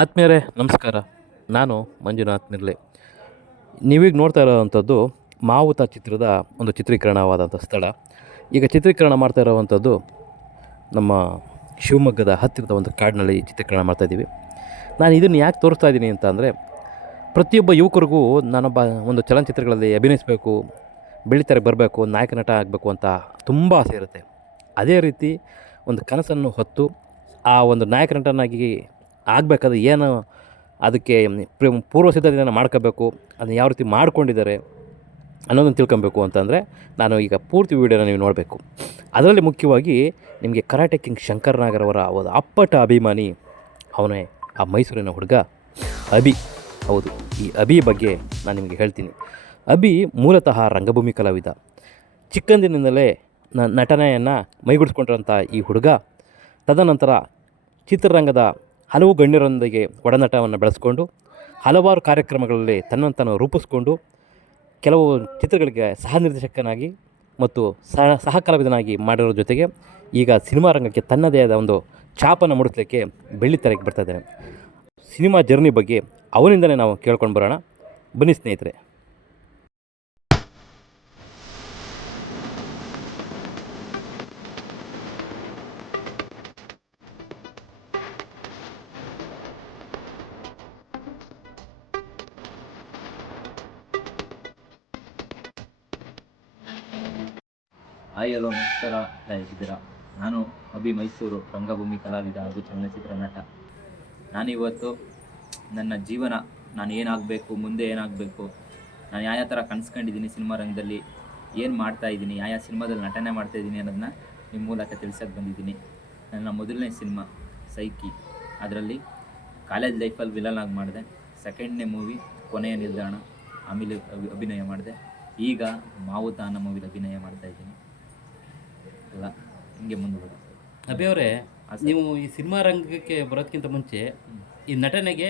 ಆತ್ಮೀಯರೇ ನಮಸ್ಕಾರ. ನಾನು ಮಂಜುನಾಥ್ ನಿರ್ಲೆ. ನೀವೀಗ ನೋಡ್ತಾ ಇರೋವಂಥದ್ದು ಮಾವುತ ಚಿತ್ರದ ಒಂದು ಚಿತ್ರೀಕರಣವಾದಂಥ ಸ್ಥಳ. ಈಗ ಚಿತ್ರೀಕರಣ ಮಾಡ್ತಾ ಇರೋವಂಥದ್ದು ನಮ್ಮ ಶಿವಮೊಗ್ಗದ ಹತ್ತಿರದ ಒಂದು ಕಾಡಿನಲ್ಲಿ ಚಿತ್ರೀಕರಣ ಮಾಡ್ತಾಯಿದ್ದೀವಿ. ನಾನು ಇದನ್ನು ಯಾಕೆ ತೋರಿಸ್ತಾ ಇದ್ದೀನಿ ಅಂತ ಅಂದರೆ, ಪ್ರತಿಯೊಬ್ಬ ಯುವಕರಿಗೂ ನಾನೊಬ್ಬ ಒಂದು ಚಲನಚಿತ್ರಗಳಲ್ಲಿ ಅಭಿನಯಿಸಬೇಕು, ಬೆಳಿತಾರೆ ಬರಬೇಕು, ನಾಯಕ ನಟ ಆಗಬೇಕು ಅಂತ ತುಂಬ ಆಸೆ ಇರುತ್ತೆ. ಅದೇ ರೀತಿ ಒಂದು ಕನಸನ್ನು ಹೊತ್ತು ಆ ಒಂದು ನಾಯಕ ನಟನಾಗಿ ಆಗಬೇಕಾದ್ರೆ ಏನು ಅದಕ್ಕೆ ಪೂರ್ವ ಸಿದ್ಧತೆಯನ್ನು ಮಾಡ್ಕೋಬೇಕು, ಅದನ್ನ ಯಾವ ರೀತಿ ಮಾಡ್ಕೊಂಡಿದ್ದಾರೆ ಅನ್ನೋದನ್ನು ತಿಳ್ಕೊಬೇಕು ಅಂತಂದರೆ ನಾನು ಈಗ ಪೂರ್ತಿ ವೀಡಿಯೋನ ನೀವು ನೋಡಬೇಕು. ಅದರಲ್ಲಿ ಮುಖ್ಯವಾಗಿ ನಿಮಗೆ ಕರಾಟೆ ಕಿಂಗ್ ಶಂಕರ್ ನಾಗರ್ ಅವರ ಒಂದು ಅಪ್ಪಟ ಅಭಿಮಾನಿ ಅವನೇ ಆ ಮೈಸೂರಿನ ಹುಡುಗ ಅಭಿ. ಹೌದು, ಈ ಅಭಿ ಬಗ್ಗೆ ನಾನು ನಿಮಗೆ ಹೇಳ್ತೀನಿ. ಅಭಿ ಮೂಲತಃ ರಂಗಭೂಮಿ ಕಲಾವಿದ. ಚಿಕ್ಕಂದಿನಿಂದಲೇ ನಟನೆಯನ್ನು ಮೈಗೂಡಿಸ್ಕೊಂಡಿರೋಂಥ ಈ ಹುಡುಗ ತದನಂತರ ಚಿತ್ರರಂಗದ ಹಲವು ಗಣ್ಯರೊಂದಿಗೆ ಒಡನಾಟವನ್ನು ಬೆಳೆಸ್ಕೊಂಡು ಹಲವಾರು ಕಾರ್ಯಕ್ರಮಗಳಲ್ಲಿ ತನ್ನನ್ನು ತಾನು ರೂಪಿಸ್ಕೊಂಡು ಕೆಲವು ಚಿತ್ರಗಳಿಗೆ ಸಹ ನಿರ್ದೇಶಕನಾಗಿ ಮತ್ತು ಸಹ ಕಲಾವಿದನಾಗಿ ಮಾಡಿರೋ ಜೊತೆಗೆ ಈಗ ಸಿನಿಮಾ ರಂಗಕ್ಕೆ ತನ್ನದೇ ಆದ ಒಂದು ಛಾಪನ್ನು ಮೂಡಿಸಲಿಕ್ಕೆ ಬೆಳ್ಳಿತೆರೆಗೆ ಬರ್ತಾಯಿದ್ದಾನೆ. ಸಿನಿಮಾ ಜರ್ನಿ ಬಗ್ಗೆ ಅವನಿಂದಲೇ ನಾವು ಕೇಳ್ಕೊಂಡು ಬರೋಣ. ಬನ್ನಿ ಸ್ನೇಹಿತರೆ. ಹಾಯ್ ಹಲೋ ನಮಸ್ಕಾರ, ಹೇಗಿದ್ದೀರಾ? ನಾನು ಅಭಿ, ಮೈಸೂರು ರಂಗಭೂಮಿ ಕಲಾವಿದ ಹಾಗೂ ಚಲನಚಿತ್ರ ನಟ. ನಾನಿವತ್ತು ನನ್ನ ಜೀವನ, ನಾನು ಏನಾಗಬೇಕು, ಮುಂದೆ ಏನಾಗಬೇಕು, ನಾನು ಯಾವ ಥರ ಕನ್ಸ್ಕೊಂಡಿದ್ದೀನಿ, ಸಿನಿಮಾ ರಂಗದಲ್ಲಿ ಏನು ಮಾಡ್ತಾಯಿದ್ದೀನಿ, ಯಾವ ಸಿನಿಮಾದಲ್ಲಿ ನಟನೆ ಮಾಡ್ತಾಯಿದ್ದೀನಿ ಅನ್ನೋದನ್ನ ನಿಮ್ಮ ಮೂಲಕ ತಿಳಿಸೋಕ್ಕೆ ಬಂದಿದ್ದೀನಿ. ನನ್ನ ಮೊದಲನೇ ಸಿನಿಮಾ ಸೈಕಿ, ಅದರಲ್ಲಿ ಕಾಲೇಜ್ ಲೈಫಲ್ಲಿ ವಿಲನ್ ಆಗಿ ಮಾಡಿದೆ. ಸೆಕೆಂಡ್ನೇ ಮೂವಿ ಕೊನೆಯ ನಿರ್ಧಾರ, ಆಮೇಲೆ ಅಭಿನಯ ಮಾಡಿದೆ. ಈಗ ಮಾವುತ ಅನ್ನೋ ಮೂವಿಲಿ ಅಭಿನಯ ಮಾಡ್ತಾಯಿದ್ದೀನಿ. ಎಲ್ಲ ಹಿಂಗೆ ಮುಂದುವರೆದು. ಅಭಿ ಅವರೇ, ನೀವು ಈ ಸಿನಿಮಾ ರಂಗಕ್ಕೆ ಬರೋದಕ್ಕಿಂತ ಮುಂಚೆ ಈ ನಟನೆಗೆ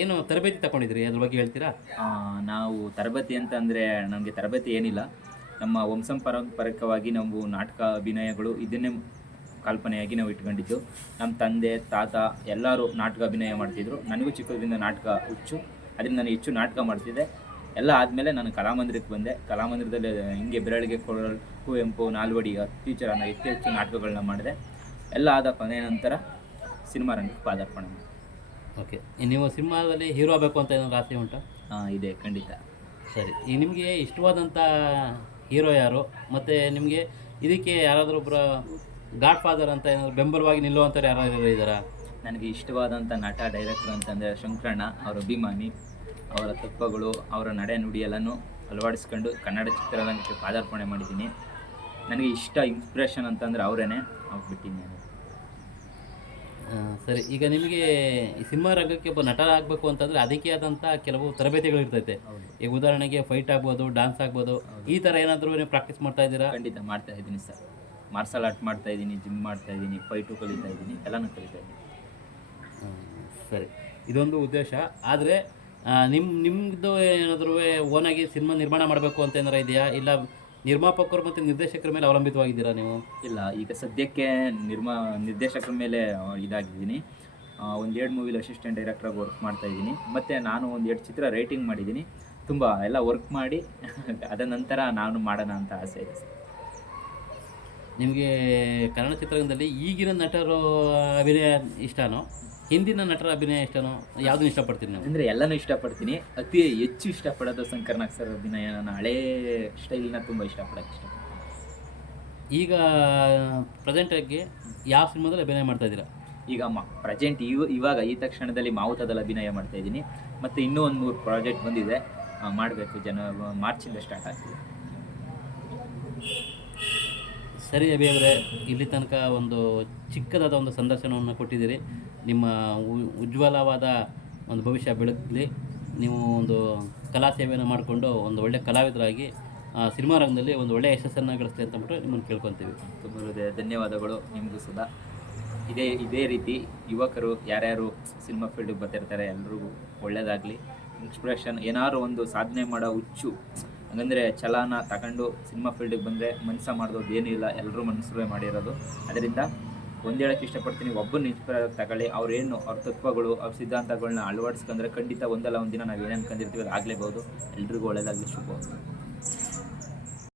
ಏನು ತರಬೇತಿ ತಗೊಂಡಿದ್ರಿ, ಅದ್ರ ಬಗ್ಗೆ ಹೇಳ್ತೀರಾ? ನಾವು ತರಬೇತಿ ಅಂತ ಅಂದರೆ ನಮಗೆ ತರಬೇತಿ ಏನಿಲ್ಲ. ನಮ್ಮ ವಂಶಪಾರಂಪರಿಕವಾಗಿ ನಾವು ನಾಟಕ ಅಭಿನಯಗಳು ಇದನ್ನೇ ಕಲ್ಪನೆಯಾಗಿ ನಾವು ಇಟ್ಕೊಂಡಿದ್ದು. ನಮ್ಮ ತಂದೆ ತಾತ ಎಲ್ಲರೂ ನಾಟಕ ಅಭಿನಯ ಮಾಡ್ತಿದ್ರು. ನನಗೂ ಚಿಕ್ಕದ್ರಿಂದ ನಾಟಕ ಹುಚ್ಚು, ಅದರಿಂದ ನಾನು ಹೆಚ್ಚು ನಾಟಕ ಮಾಡ್ತಿದ್ದೆ. ಎಲ್ಲ ಆದಮೇಲೆ ನಾನು ಕಲಾಮಂದಿರಕ್ಕೆ ಬಂದೆ. ಕಲಾಮಂದಿರದಲ್ಲಿ ಹಿಂಗೆ ಬೆರಳಿಗೆ ಕೊರಳು, ಕುವೆಂಪು, ನಾಲ್ವಡಿ, ಟೀಚರ್ ಅನ್ನೋ ಹೆಚ್ಚು ನಾಟಕಗಳನ್ನ ಮಾಡಿದೆ. ಎಲ್ಲ ಆದ ಕೊನೆಯ ನಂತರ ಸಿನಿಮಾ ರಂಗಕ್ಕೆ ಪಾದಾರ್ಪಣೆ ಮಾಡಿದೆ. ಓಕೆ, ನೀವು ಸಿನಿಮಾದಲ್ಲಿ ಹೀರೋ ಆಗಬೇಕು ಅಂತ ಏನಾದ್ರು ಆಸೆ ಉಂಟಾ? ಇದೆ, ಖಂಡಿತ. ಸರಿ, ಈಗ ನಿಮಗೆ ಇಷ್ಟವಾದಂಥ ಹೀರೋ ಯಾರು? ಮತ್ತು ನಿಮಗೆ ಇದಕ್ಕೆ ಯಾರಾದರೂ ಒಬ್ಬರ ಗಾಡ್ ಫಾದರ್ ಅಂತ ಏನಾದರೂ ಬೆಂಬಲವಾಗಿ ನಿಲ್ಲುವಂಥವ್ರು ಯಾರಾದರೂ ಇದ್ದಾರಾ? ನನಗೆ ಇಷ್ಟವಾದಂಥ ನಟ, ಡೈರೆಕ್ಟರ್ ಅಂತಂದರೆ ಶಂಕರಣ್ಣ. ಅವರ ಅಭಿಮಾನಿ. ಅವರ ತತ್ವಗಳು, ಅವರ ನಡೆ ನುಡಿ ಎಲ್ಲನೂ ಅಳವಡಿಸ್ಕೊಂಡು ಕನ್ನಡ ಚಿತ್ರರಂಗಕ್ಕೆ ಪಾದಾರ್ಪಣೆ ಮಾಡಿದ್ದೀನಿ. ನನಗೆ ಇಷ್ಟ ಇನ್ಸ್ಪಿರೇಷನ್ ಅಂತಂದರೆ ಅವರೇ. ಆಗ್ಬಿಟ್ಟಿನಿ. ಸರಿ, ಈಗ ನಿಮಗೆ ಈ ಸಿನಿಮಾ ರಂಗಕ್ಕೆ ಒಬ್ಬ ನಟ ಆಗಬೇಕು ಅಂತಂದರೆ ಅದಕ್ಕೆ ಆದಂಥ ಕೆಲವು ತರಬೇತಿಗಳಿರ್ತೈತೆ. ಈಗ ಉದಾಹರಣೆಗೆ ಫೈಟ್ ಆಗ್ಬೋದು, ಡ್ಯಾನ್ಸ್ ಆಗ್ಬೋದು, ಈ ಥರ ಏನಾದರೂ ನೀವು ಪ್ರಾಕ್ಟೀಸ್ ಮಾಡ್ತಾ ಇದ್ದೀರಾ? ಖಂಡಿತ ಮಾಡ್ತಾ ಇದ್ದೀನಿ ಸರ್. ಮಾರ್ಷಲ್ ಆರ್ಟ್ ಮಾಡ್ತಾ ಇದ್ದೀನಿ, ಜಿಮ್ ಮಾಡ್ತಾ ಇದ್ದೀನಿ, ಫೈಟು ಕಲಿತಾ ಇದ್ದೀನಿ, ಎಲ್ಲನೂ ಕಲಿತಾ ಇದ್ದೀನಿ. ಸರಿ, ಇದೊಂದು ಉದ್ದೇಶ. ಆದರೆ ನಿಮ್ಮದು ಏನಾದರೂ ಓನಾಗಿ ಸಿನಿಮಾ ನಿರ್ಮಾಣ ಮಾಡಬೇಕು ಅಂತ ಏನಾರು ಇದೆಯಾ? ಇಲ್ಲ ನಿರ್ಮಾಪಕರು ಮತ್ತು ನಿರ್ದೇಶಕರ ಮೇಲೆ ಅವಲಂಬಿತವಾಗಿದ್ದೀರಾ ನೀವು? ಇಲ್ಲ, ಈಗ ಸದ್ಯಕ್ಕೆ ನಿರ್ದೇಶಕರ ಮೇಲೆ ಇದಾಗಿದ್ದೀನಿ. 1-2 ಮೂವಿಲಿ ಅಸಿಸ್ಟೆಂಟ್ ಡೈರೆಕ್ಟ್ರಾಗಿ ವರ್ಕ್ ಮಾಡ್ತಾಯಿದ್ದೀನಿ. ಮತ್ತು ನಾನು 1-2 ಚಿತ್ರ ರೈಟಿಂಗ್ ಮಾಡಿದ್ದೀನಿ. ತುಂಬ ಎಲ್ಲ ವರ್ಕ್ ಮಾಡಿ ಅದ ನಂತರ ನಾನು ಮಾಡೋಣ ಅಂತ ಆಸೆ ಇದೆ ಸರ್. ನಿಮಗೆ ಕನ್ನಡ ಚಿತ್ರರಂಗದಲ್ಲಿ ಈಗಿನ ನಟರು ಅಭಿನಯ ಇಷ್ಟನೋ, ಹಿಂದಿನ ನಟರ ಅಭಿನಯ ಇಷ್ಟನೋ, ಯಾವುದನ್ನು ಇಷ್ಟಪಡ್ತೀನಿ ನೀವು? ಅಂದರೆ ಎಲ್ಲನೂ ಇಷ್ಟಪಡ್ತೀನಿ. ಅತಿ ಹೆಚ್ಚು ಇಷ್ಟಪಡೋದು ಶಂಕರ್ನಾಗ್ ಸರ್ ಅಭಿನಯ. ನಾನು ಹಳೇ ಸ್ಟೈಲನ್ನ ತುಂಬ ಇಷ್ಟಪಡೋಕ್ಕೆ ಇಷ್ಟಪಡ್ತೀನಿ. ಈಗ ಪ್ರೆಸೆಂಟಾಗಿ ಯಾವ ಸಿನಿಮಾದಲ್ಲಿ ಅಭಿನಯ ಮಾಡ್ತಾಯಿದ್ದೀರಾ? ಈಗ ಪ್ರೆಸೆಂಟ್ ಇವಾಗ ಈ ತಕ್ಷಣದಲ್ಲಿ ಮಾವುತದಲ್ಲಿ ಅಭಿನಯ ಮಾಡ್ತಾಯಿದ್ದೀನಿ. ಮತ್ತು ಇನ್ನೂ 1-3 ಪ್ರಾಜೆಕ್ಟ್ ಬಂದಿದೆ, ಮಾಡಬೇಕು. ಮಾರ್ಚಿಂದ ಸ್ಟಾರ್ಟ್ ಆಗ್ತಿದೆ. ಸರಿ ಅಭಿ ಅವರೇ, ಇಲ್ಲಿ ತನಕ ಒಂದು ಚಿಕ್ಕದಾದ ಒಂದು ಸಂದರ್ಶನವನ್ನು ಕೊಟ್ಟಿದ್ದೀರಿ. ನಿಮ್ಮ ಉಜ್ವಲವಾದ ಒಂದು ಭವಿಷ್ಯ ಬೆಳಕಲಿ. ನೀವು ಒಂದು ಕಲಾ ಸೇವೆಯನ್ನು ಮಾಡಿಕೊಂಡು ಒಂದು ಒಳ್ಳೆಯ ಕಲಾವಿದರಾಗಿ ಸಿನಿಮಾ ರಂಗದಲ್ಲಿ ಒಂದು ಒಳ್ಳೆಯ ಯಶಸ್ಸನ್ನು ಗಳಿಸ್ಲಿ ಅಂತಂದ್ಬಿಟ್ಟು ನಿಮ್ಮನ್ನು ಕೇಳ್ಕೊತೀವಿ. ತುಂಬ ಧನ್ಯವಾದಗಳು ನಿಮಗೂ ಸುಧಾ. ಇದೇ ರೀತಿ ಯುವಕರು ಯಾರ್ಯಾರು ಸಿನಿಮಾ ಫೀಲ್ಡಿಗೆ ಬರ್ತಿರ್ತಾರೆ ಎಲ್ರಿಗೂ ಒಳ್ಳೆಯದಾಗಲಿ. ಇನ್ಸ್ಪಿರೇಷನ್, ಏನಾದ್ರು ಒಂದು ಸಾಧನೆ ಮಾಡೋ ಹುಚ್ಚು, ಹಂಗಂದರೆ ಛಲನ ತಗೊಂಡು ಸಿನಿಮಾ ಫೀಲ್ಡಿಗೆ ಬಂದರೆ ಮನಸ್ಸು ಮಾಡೋದು ಏನಿಲ್ಲ, ಎಲ್ಲರೂ ಮನಸ್ಸೇ ಮಾಡಿರೋದು. ಅದರಿಂದ ಒಂದು ಹೇಳೋಕ್ಕೆ ಇಷ್ಟಪಡ್ತೀನಿ, ಒಬ್ಬನ ಇನ್ಸ್ಪೈರ್ ತಗೊಳ್ಳಿ. ಅವ್ರ ತತ್ವಗಳು, ಅವ್ರ ಸಿದ್ಧಾಂತಗಳನ್ನ ಅಳವಡಿಸ್ಕೊಂಡ್ರೆ ಖಂಡಿತ ಒಂದಲ್ಲ ಒಂದು ದಿನ ನಾವು ಏನು ಅನ್ಕೊಂಡಿರ್ತೀವಿ ಅದು ಆಗಲೇಬಹುದು. ಎಲ್ರಿಗೂ ಒಳ್ಳೆಯದಾಗಲಿ, ಶುಭ.